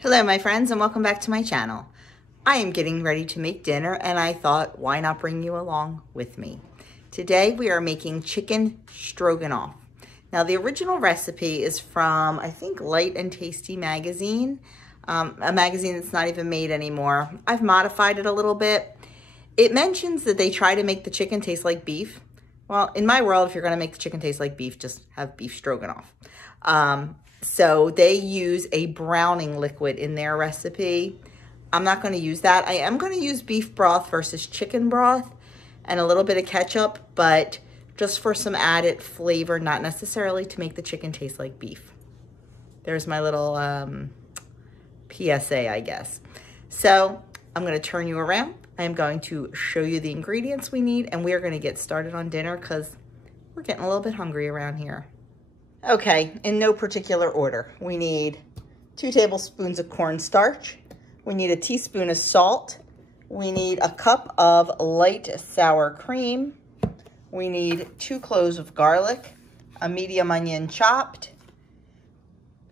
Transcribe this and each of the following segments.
Hello my friends and welcome back to my channel. I am getting ready to make dinner and I thought why not bring you along with me. Today we are making chicken stroganoff. Now the original recipe is from I think Light and Tasty magazine, a magazine that's not even made anymore. I've modified it a little bit. It mentions that they try to make the chicken taste like beef. Well, in my world, if you're gonna make the chicken taste like beef, just have beef stroganoff. So they use a browning liquid in their recipe. I'm not going to use that. I am going to use beef broth versus chicken broth and a little bit of ketchup, but just for some added flavor, not necessarily to make the chicken taste like beef. There's my little PSA, I guess. So I'm going to turn you around. I'm going to show you the ingredients we need, and we're going to get started on dinner because we're getting a little bit hungry around here. Okay, in no particular order, we need 2 tablespoons of cornstarch. We need a teaspoon of salt. We need a cup of light sour cream. We need 2 cloves of garlic, a medium onion chopped,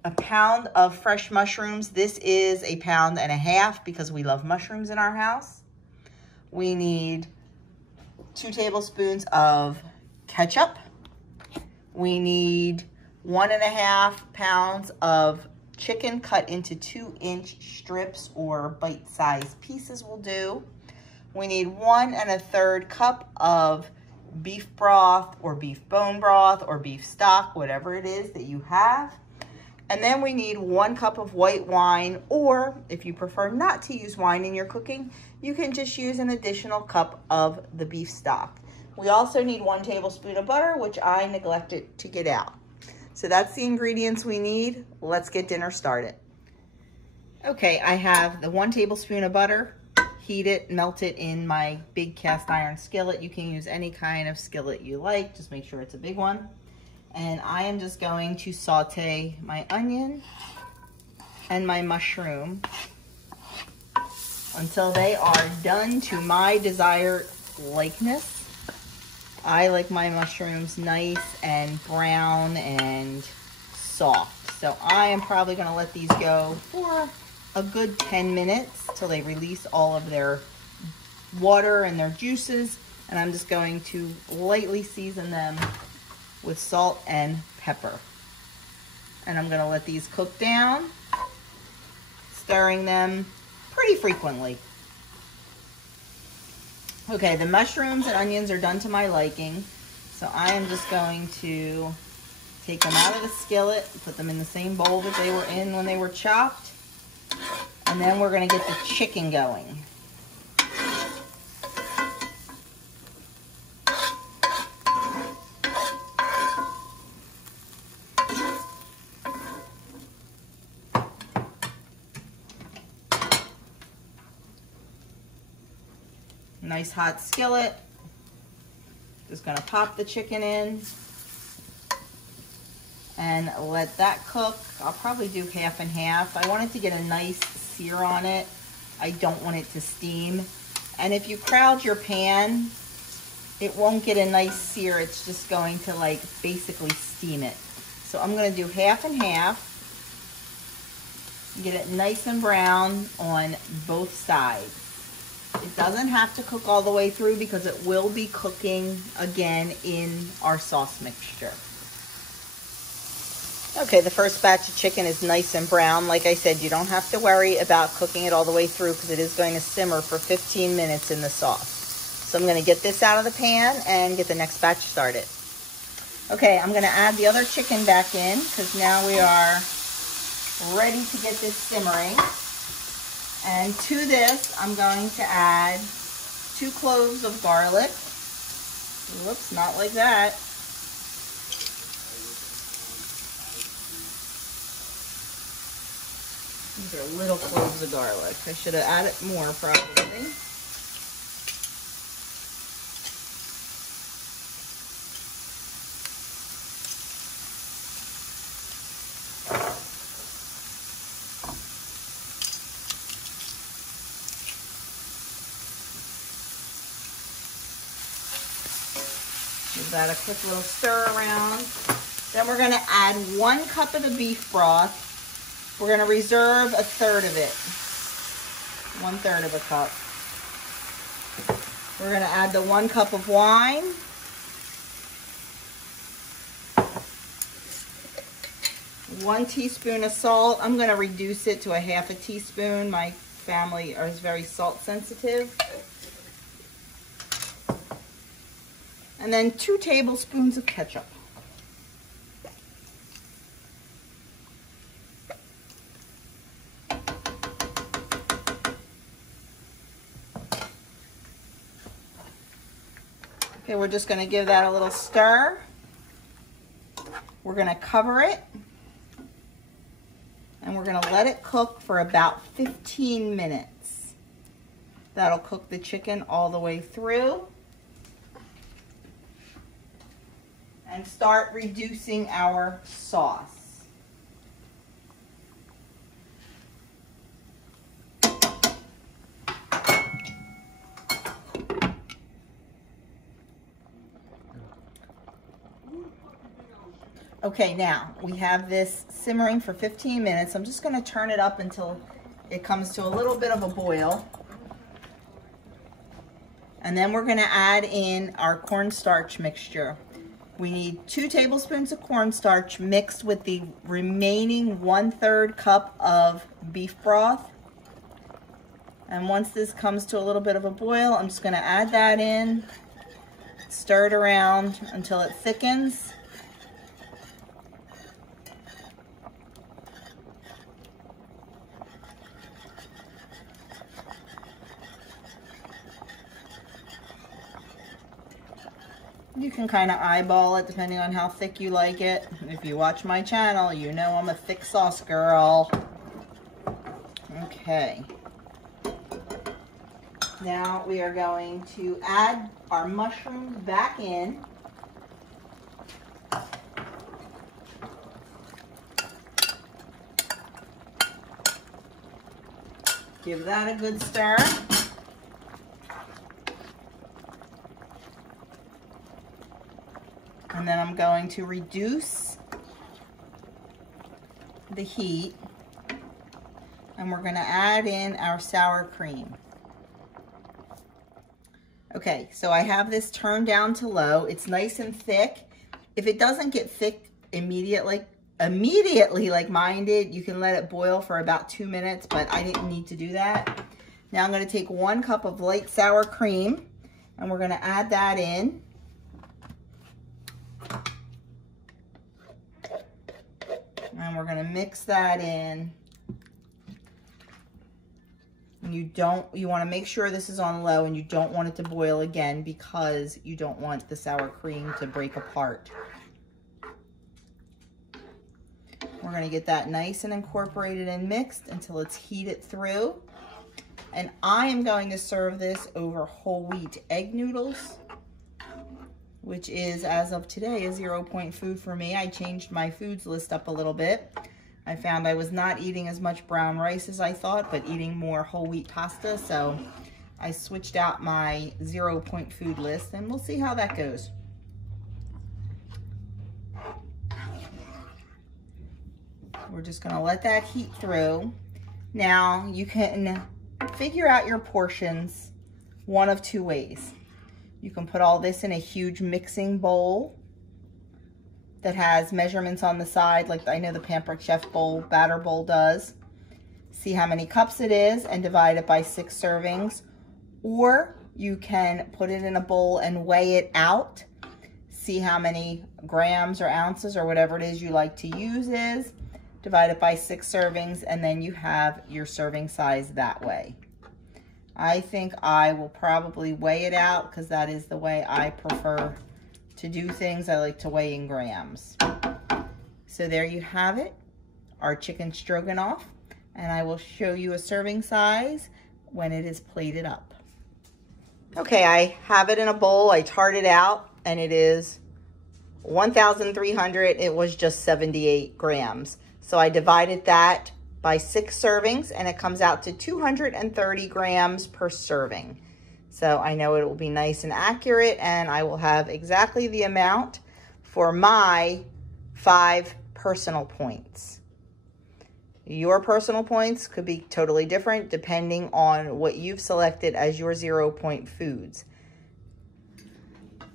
a pound of fresh mushrooms. This is 1.5 pounds because we love mushrooms in our house. We need 2 tablespoons of ketchup. We need 1.5 pounds of chicken cut into 2-inch strips or bite-sized pieces will do. We need 1 1/3 cup of beef broth or beef bone broth or beef stock, whatever it is that you have. And then we need 1 cup of white wine, or if you prefer not to use wine in your cooking, you can just use an additional cup of the beef stock. We also need 1 tablespoon of butter, which I neglected to get out. So that's the ingredients we need. Let's get dinner started. Okay, I have the 1 tablespoon of butter. Heat it, melt it in my big cast iron skillet. You can use any kind of skillet you like. Just make sure it's a big one. And I am just going to saute my onion and my mushroom until they are done to my desired likeness. I like my mushrooms nice and brown and soft. So I am probably going to let these go for a good 10 minutes till they release all of their water and their juices. And I'm just going to lightly season them with salt and pepper. And I'm going to let these cook down, stirring them pretty frequently. Okay, the mushrooms and onions are done to my liking, so I am just going to take them out of the skillet, put them in the same bowl that they were in when they were chopped, and then we're going to get the chicken going. Nice hot skillet. Just gonna pop the chicken in and let that cook. I'll probably do half and half. I want it to get a nice sear on it. I don't want it to steam. And if you crowd your pan, it won't get a nice sear. It's just going to like basically steam it. So I'm gonna do half and half. Get it nice and brown on both sides. It doesn't have to cook all the way through because it will be cooking again in our sauce mixture. Okay, the first batch of chicken is nice and brown. Like I said, you don't have to worry about cooking it all the way through because it is going to simmer for 15 minutes in the sauce. So I'm going to get this out of the pan and get the next batch started. Okay, I'm going to add the other chicken back in because now we are ready to get this simmering. And to this, I'm going to add 2 cloves of garlic. Whoops, not like that. These are little cloves of garlic. I should have added more probably. Give that a quick little stir around. Then we're going to add 1 cup of the beef broth We're going to reserve a third of it, 1/3 of a cup. We're going to add the 1 cup of wine. One teaspoon of salt. I'm going to reduce it to a 1/2 teaspoon. My family is very salt sensitive. And then 2 tablespoons of ketchup. Okay, we're just going to give that a little stir. We're going to cover it. And we're going to let it cook for about 15 minutes. That'll cook the chicken all the way through. And start reducing our sauce. Okay, now we have this simmering for 15 minutes. I'm just going to turn it up until it comes to a little bit of a boil. And then we're going to add in our cornstarch mixture. We need 2 tablespoons of cornstarch mixed with the remaining 1/3 cup of beef broth. And once this comes to a little bit of a boil, I'm just going to add that in, stir it around until it thickens. You can kind of eyeball it depending on how thick you like it. If you watch my channel, you know I'm a thick sauce girl. Okay. Now we are going to add our mushrooms back in. Give that a good stir. And then I'm going to reduce the heat, and we're going to add in our sour cream. Okay, so I have this turned down to low. It's nice and thick. If it doesn't get thick immediately like mine did, you can let it boil for about 2 minutes, but I didn't need to do that. Now I'm going to take 1 cup of light sour cream, and we're going to add that in. And we're going to mix that in. And you want to make sure this is on low, and you don't want it to boil again because you don't want the sour cream to break apart. We're going to get that nice and incorporated and mixed until it's heated through. And I am going to serve this over whole wheat egg noodles, which is, as of today, a 0-point food for me. I changed my foods list up a little bit. I found I was not eating as much brown rice as I thought, but eating more whole wheat pasta. So I switched out my 0-point food list, and we'll see how that goes. We're just gonna let that heat through. Now you can figure out your portions one of 2 ways. You can put all this in a huge mixing bowl that has measurements on the side, like I know the Pampered Chef bowl, batter bowl does. See how many cups it is and divide it by 6 servings. Or you can put it in a bowl and weigh it out. See how many grams or ounces or whatever it is you like to use is. Divide it by 6 servings, and then you have your serving size that way. I think I will probably weigh it out because that is the way I prefer to do things. I like to weigh in grams. So there you have it, our chicken stroganoff, and I will show you a serving size when it is plated up. Okay, I have it in a bowl. I tarred it out, and it is 1,300. It was just 78 grams. So I divided that by 6 servings, and it comes out to 230 grams per serving. So I know it will be nice and accurate, and I will have exactly the amount for my 5 personal points. Your personal points could be totally different depending on what you've selected as your 0-point foods.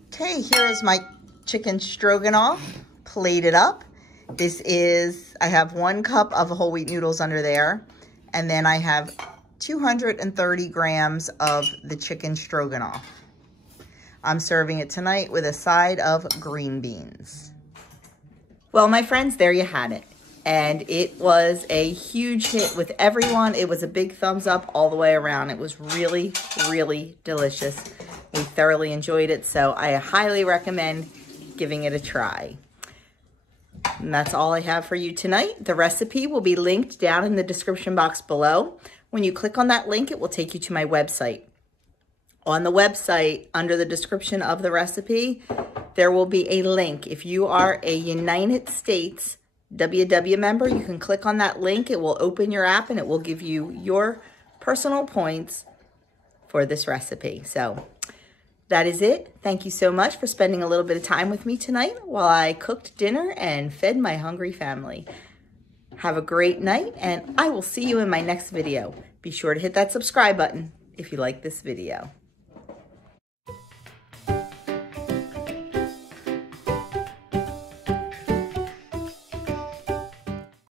Okay, here is my chicken stroganoff plated up. This is, I have 1 cup of whole wheat noodles under there, and then I have 230 grams of the chicken stroganoff. I'm serving it tonight with a side of green beans. Well, my friends, there you had it. And it was a huge hit with everyone. It was a big thumbs up all the way around. It was really, really delicious. We thoroughly enjoyed it, so I highly recommend giving it a try. And that's all I have for you tonight. The recipe will be linked down in the description box below. When you click on that link, it will take you to my website. On the website, under the description of the recipe, there will be a link. If you are a United States WW member, you can click on that link. It will open your app and it will give you your personal points for this recipe. So that is it. Thank you so much for spending a little bit of time with me tonight while I cooked dinner and fed my hungry family. Have a great night, and I will see you in my next video. Be sure to hit that subscribe button if you like this video.